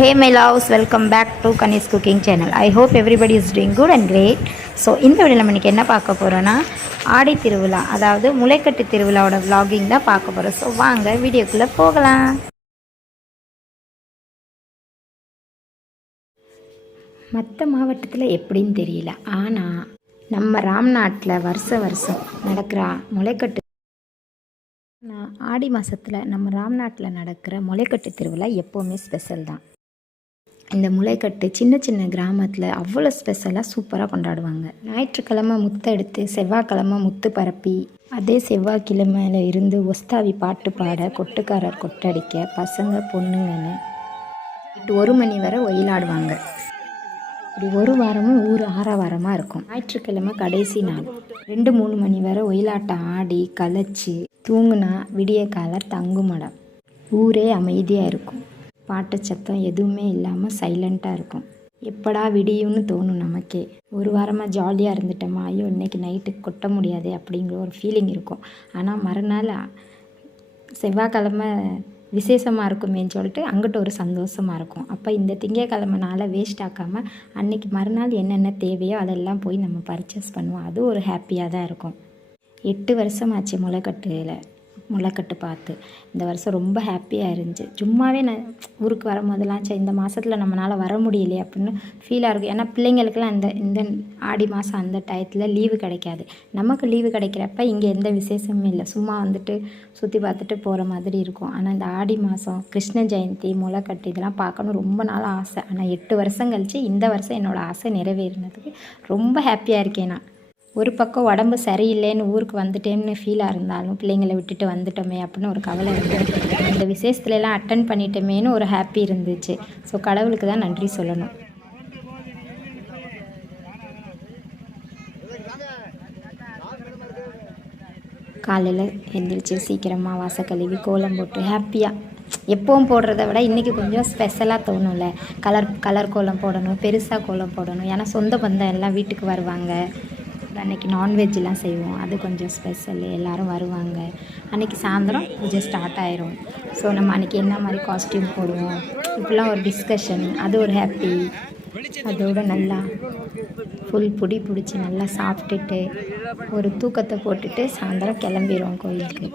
hey my loves, welcome back to Kanis Cooking Channel. I hope everybody is doing good and great. So இந்த வீடியோவில் நம்ம இன்றைக்கி என்ன பார்க்க போகிறோன்னா ஆடி திருவிழா, அதாவது முளைக்கட்டு திருவிழாவோட vlogging தான் பார்க்க போகிறோம். ஸோ வாங்க வீடியோக்குள்ளே போகலாம். மற்ற மாவட்டத்தில் எப்படின்னு தெரியல, ஆனால் நம்ம ராம்நாட்டில் வருஷம் நடக்கிற முளைக்கட்டு ஆடி மாதத்தில் நம்ம ராம்நாட்டில் நடக்கிற முளைக்கட்டு திருவிழா எப்போவுமே ஸ்பெஷல் தான். இந்த முளைக்கட்டு சின்ன சின்ன கிராமத்தில் அவ்வளோ ஸ்பெஷலாக சூப்பராக கொண்டாடுவாங்க. ஞாயிற்றுக்கிழமை முத்து எடுத்து செவ்வாய்க்கிழமை முத்து பரப்பி, அதே செவ்வாய்க்கிழமையில இருந்து ஒஸ்தாவி பாட்டு பாட, கொட்டுக்காரர் கொட்டடிக்க, பசங்க பொண்ணுங்கன்னு 1 மணி வரை ஒயிலாடுவாங்க. இப்படி ஒரு வாரமும் ஊர் ஆரவாரமாக இருக்கும். ஞாயிற்றுக்கிழமை கடைசி நாள் 2-3 மணி வரை ஒயிலாட்டம் ஆடி களைச்சி தூங்குனா விடிய கால தங்குமடம். ஊரே அமைதியாக இருக்கும், பாட்டு சத்தம் எதுவுமே இல்லாமல் சைலண்ட்டாக இருக்கும். எப்படா விடியும்னு தோணும் நமக்கே. ஒரு வாரமாக ஜாலியாக இருந்துட்டோமா, ஐயோ இன்றைக்கி நைட்டுக்கு கொட்ட முடியாது அப்படிங்கிற ஒரு ஃபீலிங் இருக்கும். ஆனால் மறுநாள் செவ்வாய்க்கிழமை விசேஷமாக இருக்குமேன்னு சொல்லிட்டு அங்கிட்ட ஒரு சந்தோஷமாக இருக்கும். அப்போ இந்த திங்கக்கிழமை நாளை வேஸ்ட் ஆக்காமல் அன்றைக்கி மறுநாள் என்னென்ன தேவையோ அதெல்லாம் போய் நம்ம பர்ச்சேஸ் பண்ணுவோம். அது ஒரு ஹாப்பியாக தான் இருக்கும். 8 வருஷமாச்சு முளைக்கட்டு பார்த்து. இந்த வருஷம் ரொம்ப ஹாப்பியாக இருந்துச்சு. சும்மாவே நான் ஊருக்கு வரும்போதெல்லாம் இந்த மாதத்தில் நம்மளால் வர முடியலையே அப்படின்னு ஃபீலாக இருக்கும். ஏன்னா பிள்ளைங்களுக்கெல்லாம் இந்த ஆடி மாதம் அந்த டயத்தில் லீவு கிடைக்காது. நமக்கு லீவு கிடைக்கிறப்ப இங்கே எந்த விசேஷமும் இல்லை, சும்மா வந்துட்டு சுற்றி பார்த்துட்டு போகிற மாதிரி இருக்கும். ஆனால் இந்த ஆடி மாதம் கிருஷ்ண ஜெயந்தி முளைக்கட்டு இதெல்லாம் பார்க்கணும் ரொம்ப நாள் ஆசை. ஆனால் 8 வருஷம் கழித்து இந்த வருஷம் என்னோடய ஆசை நிறைவேறினதுக்கு ரொம்ப ஹாப்பியாக இருக்கேன். நான் ஒரு பக்கம் உடம்பு சரியில்லைன்னு ஊருக்கு வந்துட்டேன்னு ஃபீலாக இருந்தாலும் பிள்ளைங்களை விட்டுட்டு வந்துட்டோமே அப்படின்னு ஒரு கவலை இருந்துச்சு. இந்த விசேஷத்துலலாம் அட்டன் பண்ணிட்டோமேன்னு ஒரு ஹாப்பி இருந்துச்சு. ஸோ கடவுளுக்கு தான் நன்றி சொல்லணும். காலையில் எழுந்திரிச்சு சீக்கிரமாக வாசல் கழுவி கோலம் போட்டு ஹாப்பியாக எப்பவும் போடுறத விட இன்றைக்கி கொஞ்சம் ஸ்பெஷலாக தோணும்ல. கலர் கோலம் போடணும், பெருசாக கோலம் போடணும். ஏன்னா சொந்த பந்தம் எல்லாம் வீட்டுக்கு வருவாங்க. அன்றைக்கி நான்வெஜ்லாம் செய்வோம், அது கொஞ்சம் ஸ்பெஷல். எல்லோரும் வருவாங்க. அன்றைக்கி சாயந்தரம் பூஜை ஸ்டார்ட் ஆயிரும். ஸோ நம்ம அன்றைக்கி என்ன மாதிரி காஸ்ட்யூம் போடுவோம் இப்படிலாம் ஒரு டிஸ்கஷன், அது ஒரு ஹாப்பி. அதோடு நல்லா ஃபுல் பிடிச்சி நல்லா சாப்பிட்டுட்டு ஒரு தூக்கத்தை போட்டுட்டு சாயந்தரம் கிளம்பிடுவோம் கோயிலுக்கு.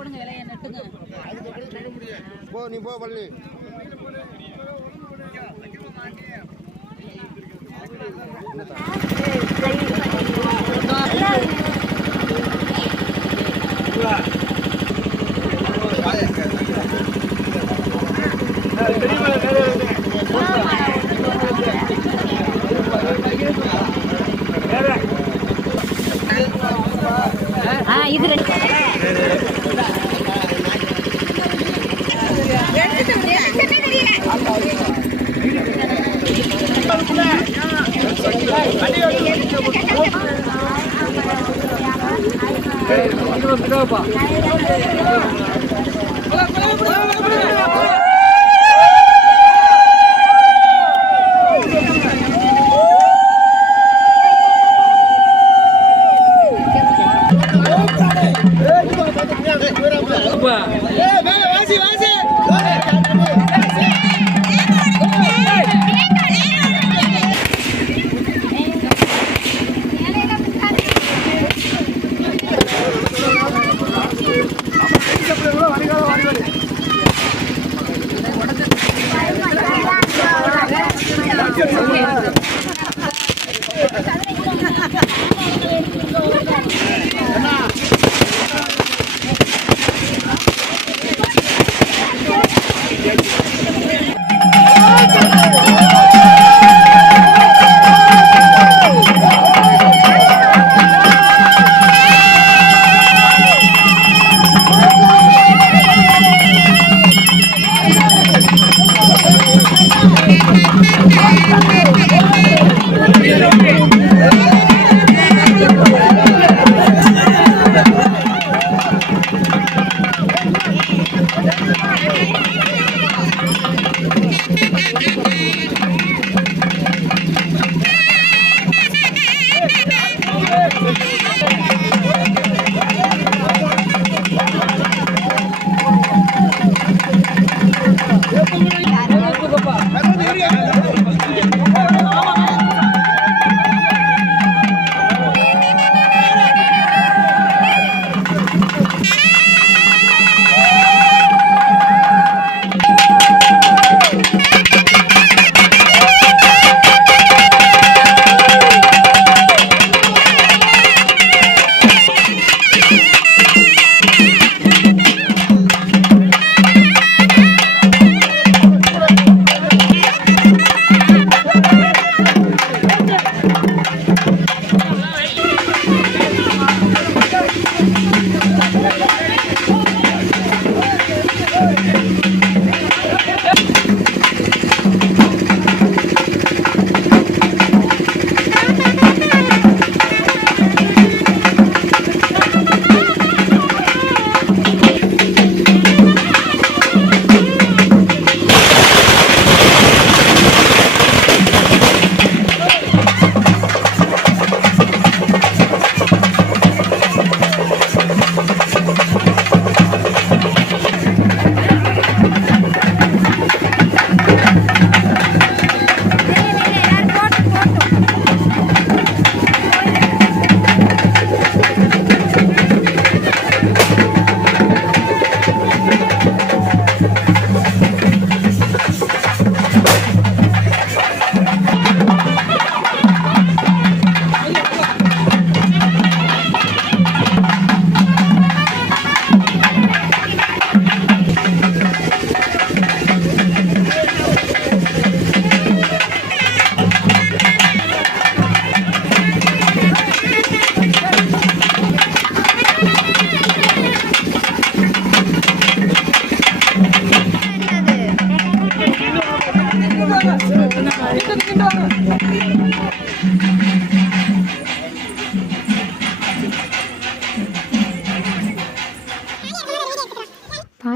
இது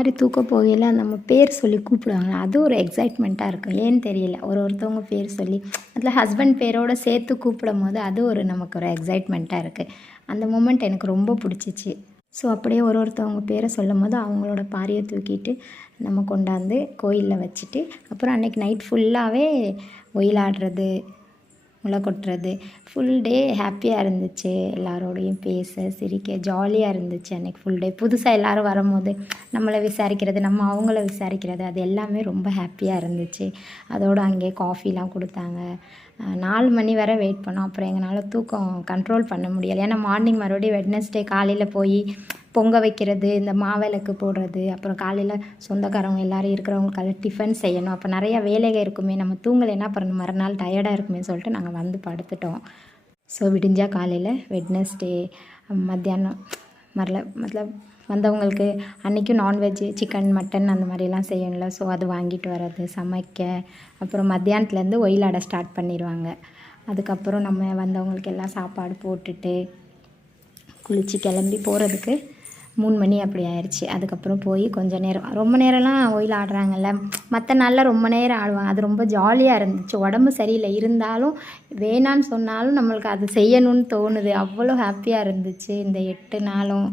பாரி தூக்க போகையில் நம்ம பேர் சொல்லி கூப்பிடுவாங்க, அது ஒரு எக்ஸைட்மெண்ட்டாக இருக்கும். ஏன்னு தெரியல, ஒருத்தவங்க பேர் சொல்லி அதில் ஹஸ்பண்ட் பேரோடு சேர்த்து கூப்பிடும் போது அது ஒரு நமக்கு ஒரு எக்ஸைட்மெண்ட்டாக இருக்குது. அந்த மூமெண்ட் எனக்கு ரொம்ப பிடிச்சிச்சு. ஸோ அப்படியே ஒருத்தவங்க பேரை சொல்லும் போது அவங்களோட பாரியை தூக்கிட்டு நம்ம கொண்டாந்து கோயிலில் வச்சுட்டு, அப்புறம் அன்றைக்கி நைட் ஃபுல்லாகவே ஒயிலாடுறது, முளை கொட்டுறது, ஃபுல் டே ஹாப்பியாக இருந்துச்சு. எல்லாரோடையும் பேச சிரிக்க ஜாலியாக இருந்துச்சு அன்றைக்கி ஃபுல் டே. புதுசாக எல்லோரும் வரும்போது நம்மளை விசாரிக்கிறது, நம்ம அவங்கள விசாரிக்கிறது, அது எல்லாமே ரொம்ப ஹாப்பியாக இருந்துச்சு. அதோடு அங்கேயே காஃபிலாம் கொடுத்தாங்க. 4 மணி வரை வெயிட் பண்ணோம். அப்புறம் எங்களால் தூக்கம் கண்ட்ரோல் பண்ண முடியலை. ஏன்னா மார்னிங் மறுபடியும் வெட்னஸ்டே காலையில் போய் பொங்க வைக்கிறது, இந்த மாவிளக்கு போடுறது, அப்புறம் காலையில் சொந்தக்காரவங்க எல்லோரும் இருக்கிறவங்களுக்காக டிஃபன் செய்யணும். அப்போ நிறையா வேலைகள் இருக்குமே, நம்ம தூங்கலைன்னா அப்புறம் மறுநாள் டயர்டாக இருக்குமே சொல்லிட்டு நாங்கள் வந்து படுத்துட்டோம். ஸோ விடிஞ்சால் காலையில் வெட்னஸ்டே மத்தியானம் மਤਲਬ வந்தவங்களுக்கு அன்றைக்கும் நான்வெஜ்ஜு, சிக்கன், மட்டன் அந்த மாதிரிலாம் செய்யணும்ல. ஸோ அது வாங்கிட்டு வர்றது, சமைக்க, அப்புறம் மத்தியானத்துலேருந்து ஒயிலாட ஸ்டார்ட் பண்ணிடுவாங்க. அதுக்கப்புறம் நம்ம வந்தவங்களுக்கு எல்லாம் சாப்பாடு போட்டுட்டு குளித்து கிளம்பி போகிறதுக்கு 3 மணி அப்படி ஆயிடுச்சு. அதுக்கப்புறம் போய் கொஞ்சம் நேரம், ரொம்ப நேரம்லாம் ஒயில் ஆடுறாங்கல்ல, மற்ற நாளில் ரொம்ப நேரம் ஆடுவாங்க. அது ரொம்ப ஜாலியாக இருந்துச்சு. உடம்பு சரியில்லை இருந்தாலும் வேணான்னு சொன்னாலும் நம்மளுக்கு அது செய்யணும்னு தோணுது. அவ்வளோ ஹாப்பியாக இருந்துச்சு இந்த 8 நாளும்.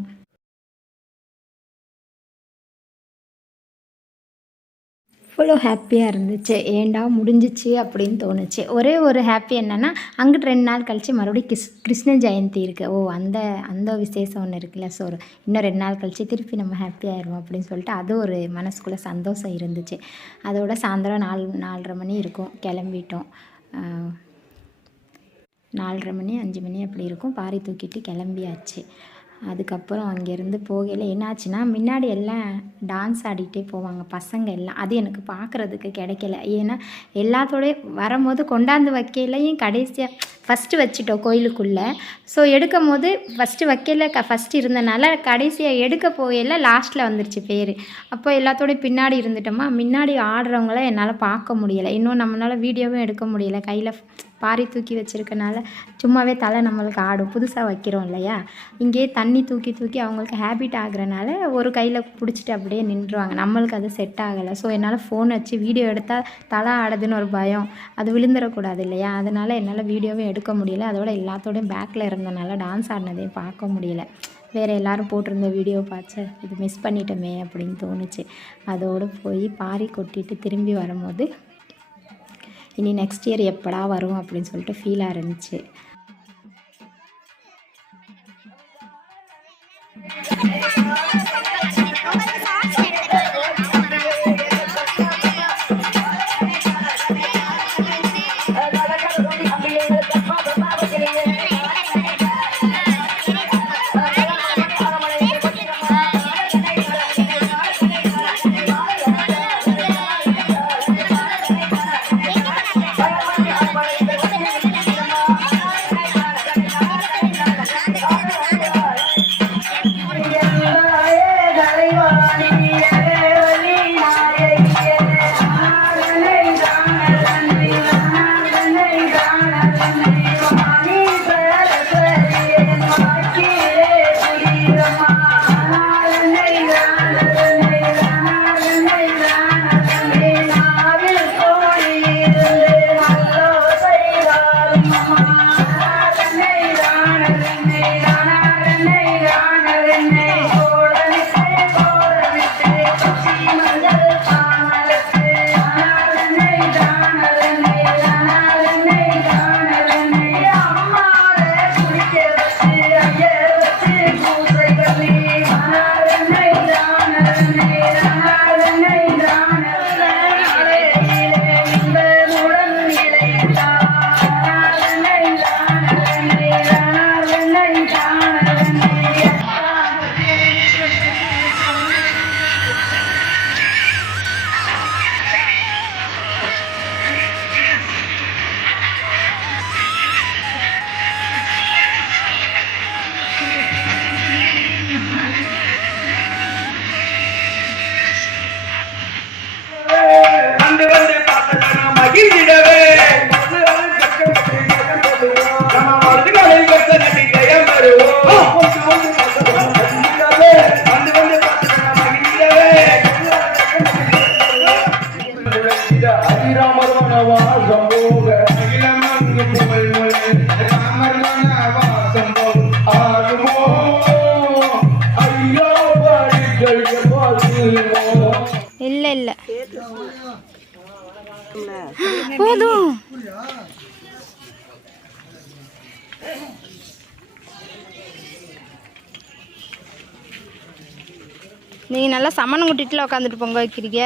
அவ்வளோ ஹாப்பியாக இருந்துச்சு. ஏன்டா முடிஞ்சிச்சு அப்படின்னு தோணுச்சு. ஒரே ஒரு ஹாப்பி என்னென்னா, அங்கிட்டு 2 நாள் கழித்து மறுபடியும் கிருஷ்ண ஜெயந்தி இருக்குது. அந்த அந்த விசேஷம் ஒன்று இருக்குல்ல. ஸோ இன்னும் 2 நாள் கழித்து திருப்பி நம்ம ஹாப்பி ஆயிடுவோம் அப்படின்னு சொல்லிட்டு அது ஒரு மனசுக்குள்ளே சந்தோஷம் இருந்துச்சு. அதோட சாயந்தரம் 4:30 மணி இருக்கும், கிளம்பிட்டோம். 4:30 மணி 5 மணி அப்படி இருக்கும். பாரி தூக்கிட்டு கிளம்பியாச்சு. அதுக்கப்புறம் அங்கேருந்து போகையில் என்னாச்சுன்னா, முன்னாடி எல்லாம் டான்ஸ் ஆடிக்கிட்டே போவாங்க பசங்க எல்லாம். அது எனக்கு பார்க்குறதுக்கு கிடைக்கல. ஏன்னா எல்லாத்தோடய வரும்போது கொண்டாந்து வைக்கையிலையும் கடைசியாக ஃபஸ்ட்டு வச்சுட்டோம் கோயிலுக்குள்ளே. ஸோ எடுக்கும் போது ஃபஸ்ட்டு வைக்கல, ஃபஸ்ட்டு இருந்தனால கடைசியாக எடுக்க போகையில் லாஸ்ட்டில் வந்துருச்சு பேர். அப்போ எல்லாத்தோடய பின்னாடி இருந்துட்டோமா, முன்னாடி ஆடுறவங்கள என்னால் பார்க்க முடியலை. இன்னும் நம்மளால் வீடியோவும் எடுக்க முடியலை. கையில் பாரி தூக்கி வச்சுருக்கனால சும்மாவே தலை நம்மளுக்கு ஆடும். புதுசாக வைக்கிறோம் இல்லையா, இங்கேயே தண்ணி தூக்கி தூக்கி அவங்களுக்கு ஹேபிட் ஆகுறனால ஒரு கையில் பிடிச்சிட்டு அப்படியே நின்றுவாங்க. நம்மளுக்கு அது செட் ஆகலை. ஸோ என்னால் ஃபோன் வச்சு வீடியோ எடுத்தால் தலை ஆடுதுன்னு ஒரு பயம், அது விழுந்துடக்கூடாது இல்லையா, அதனால் என்னால் வீடியோவும் எடுக்க முடியலை. அதோட எல்லாத்தோடையும் பேக்கில் இருந்தனால டான்ஸ் ஆடினதையும் பார்க்க முடியலை. வேறு எல்லோரும் போட்டிருந்த வீடியோ பார்த்து இது மிஸ் பண்ணிட்டோமே அப்படின்னு தோணுச்சு. அதோடு போய் பாரி கொட்டிட்டு திரும்பி வரும்போது இனி நெக்ஸ்ட் இயர் எப்படா வரும் அப்படின்னு சொல்லிட்டு ஃபீலாக இருந்துச்சு. இல்ல இல்ல போதும். நீங்க நல்லா சமணம் குட்டிட்டுல உட்காந்துட்டு பொங்க வைக்கிறீங்க.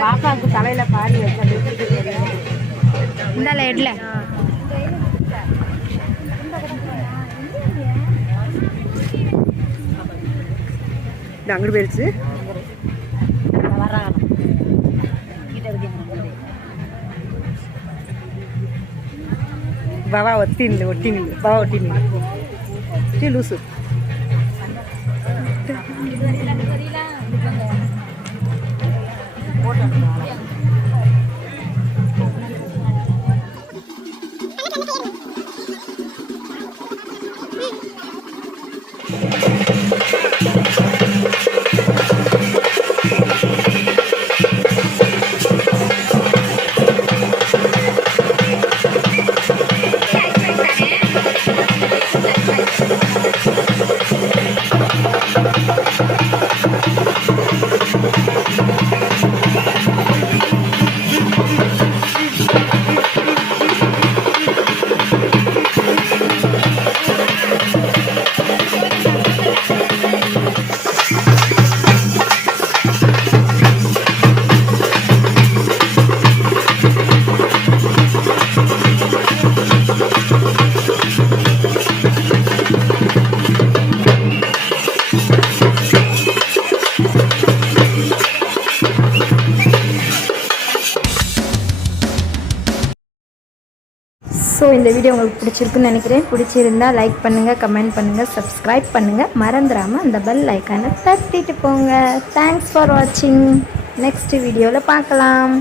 பாப்பாவுக்கு தலையில பாடி வச்ச இந்த லைட்ல அங்கிட்டு போயிடுச்சு. బావా ఒత్తింది ఒట్టింది బాగా ఒట్టింది లూసు ஸோ இந்த வீடியோ உங்களுக்கு பிடிச்சிருக்குன்னு நினைக்கிறேன். பிடிச்சிருந்தா லைக் பண்ணுங்கள், கமெண்ட் பண்ணுங்கள், சப்ஸ்கிரைப் பண்ணுங்கள். மறந்துடாமல் அந்த பெல் ஐக்கானை தட்டிட்டு போங்க. தேங்க்ஸ் ஃபார் வாட்சிங். நெக்ஸ்ட் வீடியோவில் பார்க்கலாம்.